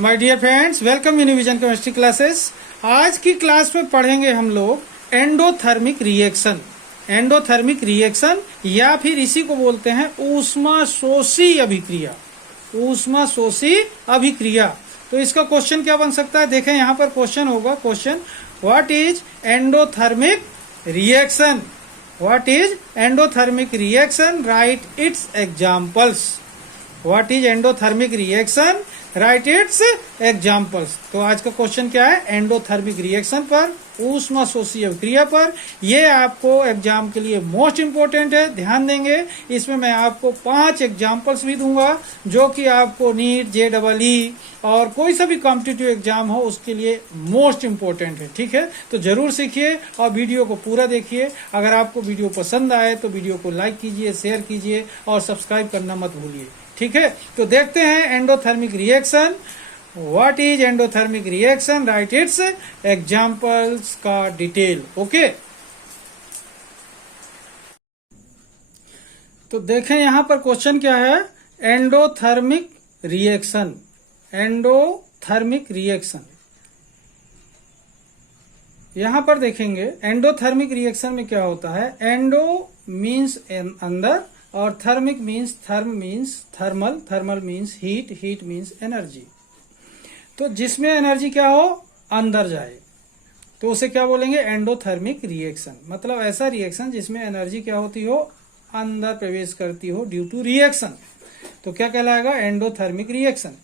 My dear friends, welcome Univision chemistry classes. आज की class में पढ़ेंगे हम लोग एंडोथर्मिक रिएक्शन। एंडोथर्मिक रिएक्शन या फिर इसी को बोलते हैं ऊष्माशोषी अभिक्रिया। ऊष्माशोषी अभिक्रिया। तो इसका क्वेश्चन क्या बन सकता है? देखें, यहाँ पर क्वेश्चन होगा। Question, what is endothermic reaction? What is endothermic reaction? Right it's examples. What is endothermic reaction? Right it's examples. तो आज का क्वेश्चन क्या है? एंडोथर्मिक रिएक्शन पर, ऊष्माशोषी अभिक्रिया पर। ये आपको एग्जाम के लिए मोस्ट इंपोर्टेंट है, ध्यान देंगे। इसमें मैं आपको 5 एग्जाम्पल्स भी दूंगा जो कि आपको नीट, JEE और कोई सा भी कॉम्पिटिटिव एग्जाम हो उसके लिए मोस्ट इंपोर्टेंट है। ठीक है, तो जरूर सीखिए और वीडियो को पूरा देखिए। अगर आपको वीडियो पसंद आए तो वीडियो को लाइक कीजिए, शेयर कीजिए और सब्सक्राइब करना मत भूलिए। ठीक है, तो देखते हैं endothermic reaction. What is endothermic reaction? Right it's examples का डिटेल। ओके, तो देखें यहां पर क्वेश्चन क्या है। Endothermic reaction. एंडोथर्मिक रिएक्शन यहां पर देखेंगे। एंडोथर्मिक रिएक्शन में क्या होता है? एंडो मीन्स अंदर और thermic means thermal, thermal means heat, heat means energy. तो जिसमें एनर्जी क्या हो, अंदर जाए, तो उसे क्या बोलेंगे? Endothermic reaction. मतलब ऐसा रिएक्शन जिसमें एनर्जी क्या होती हो, अंदर प्रवेश करती हो ड्यू टू रिएक्शन। तो क्या कहलाएगा? Endothermic reaction.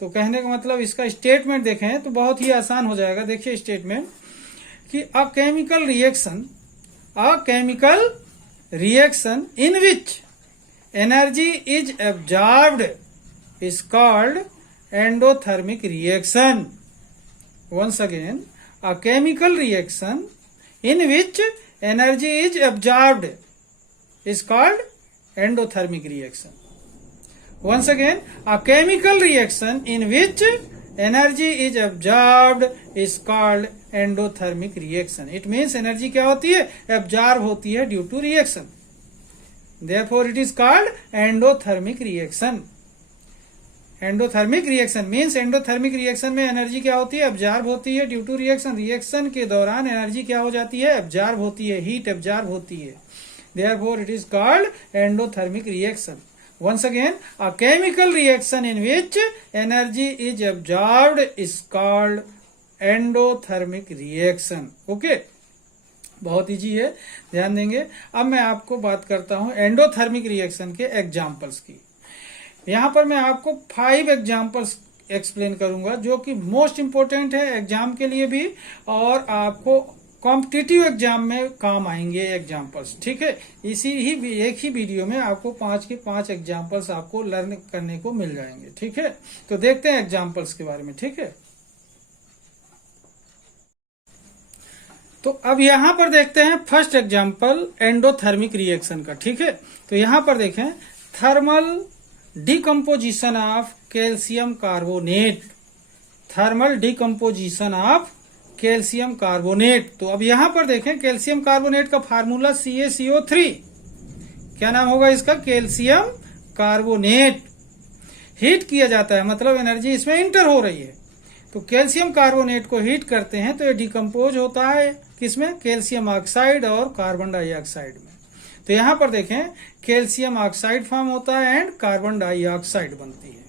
तो कहने का मतलब, इसका स्टेटमेंट देखें तो बहुत ही आसान हो जाएगा। देखिए स्टेटमेंट कि a chemical reaction in which energy is absorbed is called endothermic reaction. Once again, a chemical reaction in which energy is absorbed is called endothermic reaction. Once again, a chemical reaction in which energy is absorbed is called endothermic reaction. It means energy क्या होती है? absorb होती है due to reaction. Therefore, it is called endothermic reaction. Endothermic reaction means endothermic reaction में energy क्या होती है? Absorb होती है ड्यू टू रिएक्शन। रिएक्शन के दौरान एनर्जी क्या हो जाती है? एब्जॉर्ब होती है, हीट एब्जॉर्ब होती है। Therefore, it is called endothermic reaction. Once again, a chemical reaction in which energy is absorbed is called endothermic reaction. Okay? बहुत इजी है, ध्यान देंगे। अब मैं आपको बात करता हूं एंडोथर्मिक रिएक्शन के एग्जाम्पल्स की। यहां पर मैं आपको 5 एग्जाम्पल्स एक्सप्लेन करूंगा जो कि मोस्ट इंपोर्टेंट है एग्जाम के लिए भी, और आपको कॉम्पिटिटिव एग्जाम में काम आएंगे एग्जाम्पल्स। ठीक है, एक ही वीडियो में आपको 5 के 5 एग्जाम्पल्स आपको लर्न करने को मिल जाएंगे। ठीक है, तो देखते हैं एग्जाम्पल्स के बारे में। ठीक है, तो अब यहां पर देखते हैं फर्स्ट एग्जांपल एंडोथर्मिक रिएक्शन का। ठीक है, तो यहां पर देखें, thermal decomposition of calcium carbonate. Thermal decomposition of calcium carbonate. तो अब यहां पर देखें, कैल्शियम कार्बोनेट का फार्मूला CaCO3। क्या नाम होगा इसका? Calcium carbonate. हीट किया जाता है, मतलब एनर्जी इसमें इंटर हो रही है। तो कैल्शियम कार्बोनेट को हीट करते हैं तो ये डिकम्पोज होता है किसमें? कैल्शियम ऑक्साइड और कार्बन डाइऑक्साइड में। तो यहां पर देखें, कैल्शियम ऑक्साइड फॉर्म होता है एंड कार्बन डाइऑक्साइड बनती है।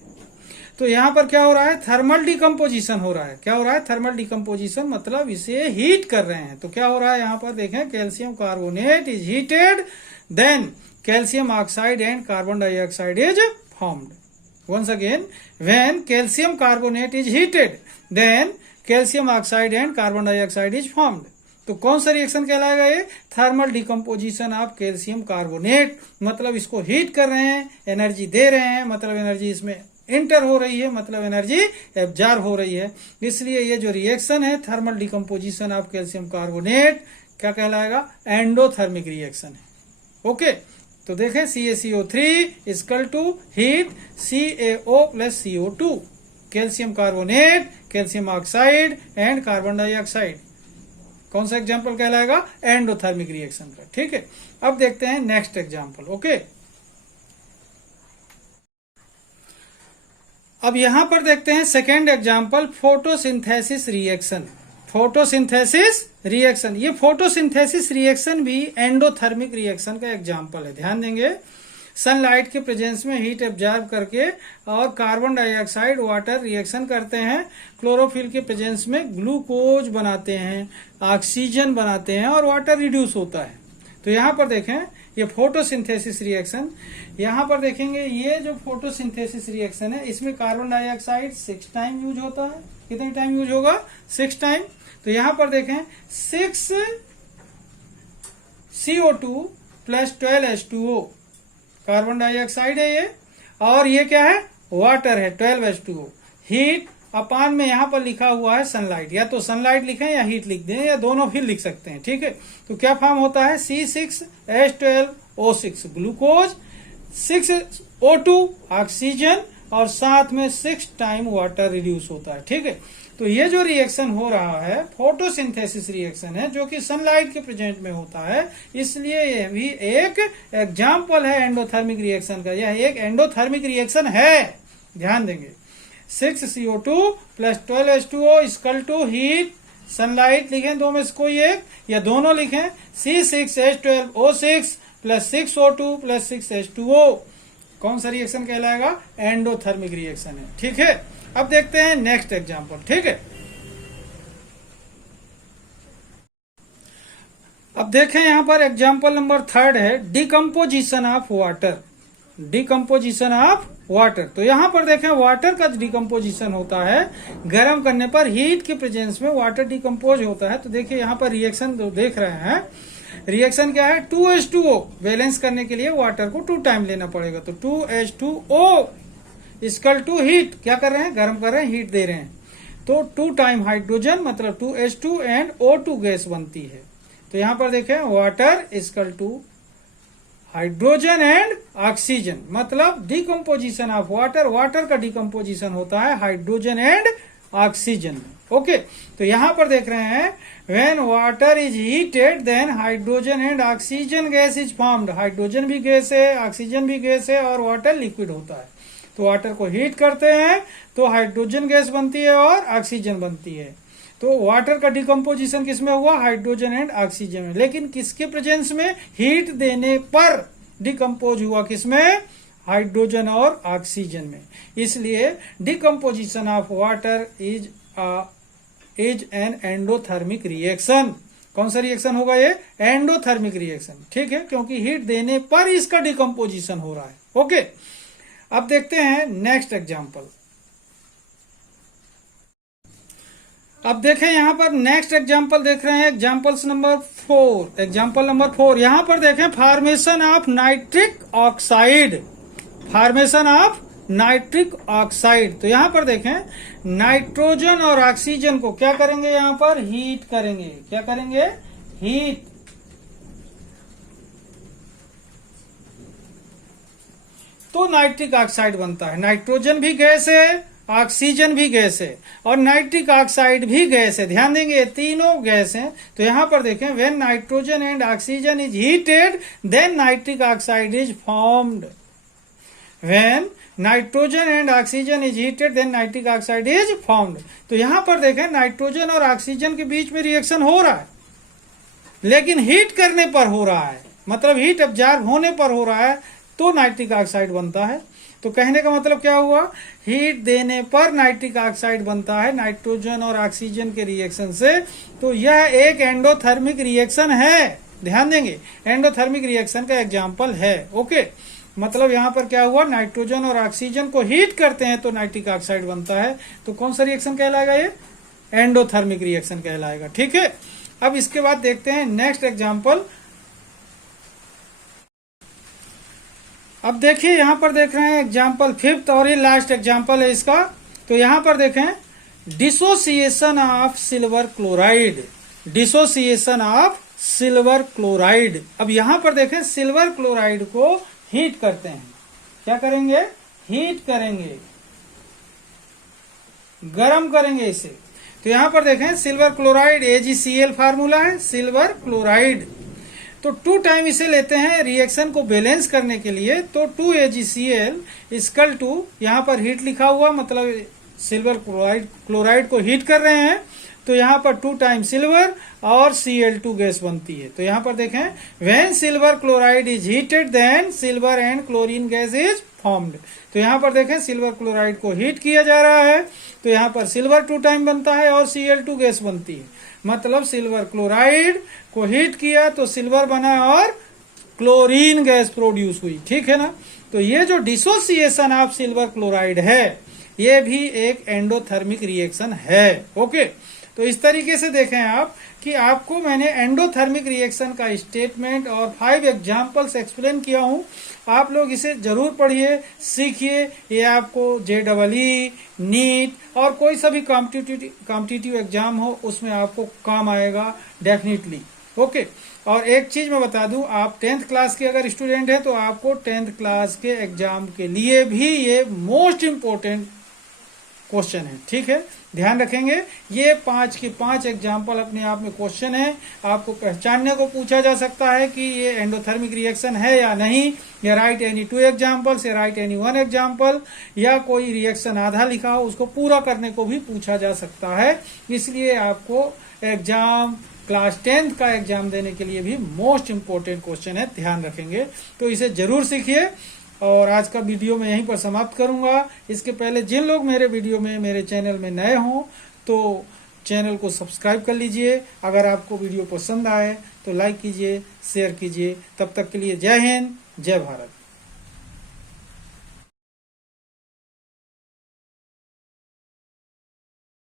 तो यहां पर क्या हो रहा है? थर्मल डिकम्पोजिशन हो रहा है। क्या हो रहा है? थर्मल डिकम्पोजिशन, मतलब इसे हीट कर रहे हैं। तो क्या हो रहा है यहां पर देखें, calcium carbonate is heated, then calcium oxide and carbon dioxide is formed. Once again, when calcium carbonate is heated, then calcium oxide and carbon dioxide is formed. तो कौन सा रिएक्शन कहलाएगा ये? Thermal decomposition of calcium carbonate. मतलब इसको heat कर रहे हैं, एनर्जी दे रहे हैं, मतलब एनर्जी इसमें इंटर हो रही है, मतलब एनर्जी एब्जॉर्ब हो रही है। इसलिए ये जो रिएक्शन है thermal decomposition of calcium carbonate, क्या कहलाएगा? एंडोथर्मिक रिएक्शन है। ओके, तो देखें, CaCO3 equal to heat CaO plus CO2, calcium carbonate, calcium oxide and carbon dioxide. कौन सा एग्जाम्पल कहलाएगा? एंडोथर्मिक रिएक्शन का। ठीक है, अब देखते हैं नेक्स्ट एग्जाम्पल। ओके, अब यहां पर देखते हैं second example, photosynthesis reaction. Photosynthesis reaction, ये फोटोसिंथेसिस रिएक्शन भी एंडोथर्मिक रिएक्शन का एग्जाम्पल है। ध्यान देंगे, सनलाइट के प्रेजेंस में हीट एब्जॉर्ब करके और कार्बन डाइऑक्साइड वाटर रिएक्शन करते हैं, क्लोरोफिल के प्रेजेंस में ग्लूकोज बनाते हैं, ऑक्सीजन बनाते हैं और वाटर रिड्यूस होता है। तो यहाँ पर देखें ये फोटोसिंथेसिस रिएक्शन, यहाँ पर देखेंगे ये जो फोटोसिंथेसिस रिएक्शन है इसमें कार्बन डाइऑक्साइड 6 टाइम यूज होता है। कितने टाइम यूज होगा? 6 टाइम। तो यहाँ पर देखें 6 CO2 plus 12 H2O, carbon dioxide है ये, और ये क्या है? वाटर है, 12 H2O। हीट अपान में यहाँ पर लिखा हुआ है सनलाइट, या तो सनलाइट लिखें या हीट लिख दें या दोनों भी लिख सकते हैं, ठीक है। तो क्या फॉर्म होता है? C6H12O6 ग्लूकोज, 6O2 ऑक्सीजन और साथ में 6 टाइम वाटर रिड्यूस होता है, ठीक है। तो ये जो रिएक्शन हो रहा है फोटोसिंथेसिस रिएक्शन है, जो कि सनलाइट के प्रेजेंट में होता है, इसलिए यह भी एक एग्जाम्पल है एंडोथर्मिक रिएक्शन का। यह एक एंडोथर्मिक रिएक्शन है, ध्यान देंगे। 6 CO2 plus 12 H2O equal to heat, sunlight लिखें दो में से कोई एक या दोनों लिखें, C6H12O6 plus 6O2 plus 6 H2O। कौन सा रिएक्शन कहलाएगा? एंडोथर्मिक रिएक्शन है, ठीक है। अब देखते हैं नेक्स्ट एग्जांपल, ठीक है। अब देखें यहां पर एग्जांपल नंबर 3 है, decomposition of water. Decomposition of water, तो यहां पर देखें वाटर का डिकम्पोजिशन होता है गर्म करने पर, हीट के प्रेजेंस में वाटर डिकम्पोज होता है। तो देखिए यहां पर रिएक्शन जो देख रहे हैं, रिएक्शन क्या है? 2H2O बैलेंस करने के लिए वाटर को 2 टाइम लेना पड़ेगा। तो 2H2O इक्वल टू हीट, क्या कर रहे हैं? गर्म कर रहे हैं, हीट दे रहे हैं। तो 2 टाइम हाइड्रोजन मतलब 2H2 एंड O2 गैस बनती है। तो यहां पर देखें water equal to hydrogen and oxygen, मतलब डिकम्पोजिशन ऑफ वाटर, वाटर का डिकम्पोजिशन होता है हाइड्रोजन एंड ऑक्सीजन में। ओके, तो यहां पर देख रहे हैं when water is heated then hydrogen and oxygen gas is formed. Hydrogen भी गैस है, ऑक्सीजन भी गैस है और वाटर लिक्विड होता है। तो वाटर को हीट करते हैं तो हाइड्रोजन गैस बनती है और ऑक्सीजन बनती है। तो वाटर का डिकम्पोजिशन किसमें हुआ? हाइड्रोजन एंड ऑक्सीजन में। लेकिन किसके प्रेजेंस में? हीट देने पर डिकम्पोज हुआ, किसमें? हाइड्रोजन और ऑक्सीजन में। इसलिए decomposition of water is an endothermic reaction. कौन सा रिएक्शन होगा ये? एंडोथर्मिक रिएक्शन, ठीक है, क्योंकि हीट देने पर इसका डिकम्पोजिशन हो रहा है। ओके, अब देखते हैं नेक्स्ट एग्जाम्पल। अब देखें यहां पर नेक्स्ट एग्जाम्पल देख रहे हैं, एग्जाम्पल्स नंबर 4। एग्जाम्पल नंबर 4 यहां पर देखें formation of nitric oxide. Formation of nitric oxide, तो यहां पर देखें नाइट्रोजन और ऑक्सीजन को क्या करेंगे? यहां पर हीट करेंगे। क्या करेंगे? हीट। तो नाइट्रिक ऑक्साइड बनता है। नाइट्रोजन भी गैस है, ऑक्सीजन भी गैस है और नाइट्रिक ऑक्साइड भी गैस है। ध्यान देंगे ये तीनों गैस हैं। तो यहां पर देखें when nitrogen and oxygen is heated then nitric oxide is formed. When nitrogen and oxygen is heated then nitric oxide is formed. तो यहां पर देखें नाइट्रोजन और ऑक्सीजन के बीच में रिएक्शन हो रहा है, लेकिन हीट करने पर हो रहा है, मतलब हीट एब्जॉर्ब होने पर हो रहा है, तो नाइट्रिक ऑक्साइड बनता है। तो कहने का मतलब क्या हुआ? हीट देने पर नाइट्रिक ऑक्साइड बनता है नाइट्रोजन और ऑक्सीजन के रिएक्शन से। तो यह एक एंडोथर्मिक रिएक्शन है। ध्यान देंगे, एंडोथर्मिक रिएक्शन का एग्जाम्पल है। ओके, मतलब यहां पर क्या हुआ? नाइट्रोजन और ऑक्सीजन को हीट करते हैं तो नाइट्रिक ऑक्साइड बनता है। तो कौन सा रिएक्शन कहलाएगा? ये एंडोथर्मिक रिएक्शन कहलाएगा, ठीक है। अब इसके बाद देखते हैं नेक्स्ट एग्जाम्पल। अब देखिए यहां पर देख रहे हैं एग्जाम्पल 5th और ये लास्ट एग्जाम्पल है इसका। तो यहां पर देखें dissociation of silver chloride. Dissociation of silver chloride. अब यहां पर देखें सिल्वर क्लोराइड को हीट करते हैं। क्या करेंगे? हीट करेंगे, गरम करेंगे इसे। तो यहां पर देखें सिल्वर क्लोराइड AgCl फार्मूला है, सिल्वर क्लोराइड। तो 2 टाइम इसे लेते हैं रिएक्शन को बैलेंस करने के लिए। तो 2AgCl इक्वल टू, यहाँ पर हीट लिखा हुआ मतलब सिल्वर क्लोराइड को हीट कर रहे हैं, तो यहाँ पर 2 टाइम सिल्वर और Cl2 गैस बनती है। तो यहाँ पर देखें, when silver chloride is heated then silver and chlorine gas is formed. तो यहाँ पर देखें सिल्वर क्लोराइड को हीट किया जा रहा है, तो यहाँ पर सिल्वर 2 टाइम बनता है और Cl2 गैस बनती है। मतलब सिल्वर क्लोराइड को हीट किया तो सिल्वर बना और क्लोरीन गैस प्रोड्यूस हुई, ठीक है ना। तो ये जो डिसोसिएशन ऑफ सिल्वर क्लोराइड है, ये भी एक एंडोथर्मिक रिएक्शन है। ओके, तो इस तरीके से देखें आप कि आपको मैंने एंडोथर्मिक रिएक्शन का स्टेटमेंट और 5 एग्जांपल्स एक्सप्लेन किया हूं। आप लोग इसे जरूर पढ़िए, सीखिए। ये आपको JEE, नीट और कोई सा भी कॉम्पिटिटिव एग्जाम हो उसमें आपको काम आएगा डेफिनेटली। ओके, और एक चीज मैं बता दूं, आप 10th क्लास के अगर स्टूडेंट हैं तो आपको 10th क्लास के एग्जाम के लिए भी ये मोस्ट इम्पोर्टेंट क्वेश्चन है, ठीक है। ध्यान रखेंगे, ये 5 के 5 एग्जाम्पल अपने आप में क्वेश्चन है। आपको पहचानने को पूछा जा सकता है कि ये एंडोथर्मिक रिएक्शन है या नहीं, या राइट एनी 2 एग्जाम्पल्स, या राइट एनी 1 एग्जाम्पल, या कोई रिएक्शन आधा लिखा हो उसको पूरा करने को भी पूछा जा सकता है। इसलिए आपको एग्जाम क्लास 10th का एग्जाम देने के लिए भी मोस्ट इम्पोर्टेंट क्वेश्चन है, ध्यान रखेंगे। तो इसे जरूर सीखिए। और आज का वीडियो मैं यहीं पर समाप्त करूंगा। इसके पहले जिन लोग मेरे वीडियो में, मेरे चैनल में नए हों तो चैनल को सब्सक्राइब कर लीजिए। अगर आपको वीडियो पसंद आए तो लाइक कीजिए, शेयर कीजिए। तब तक के लिए जय हिंद, जय भारत।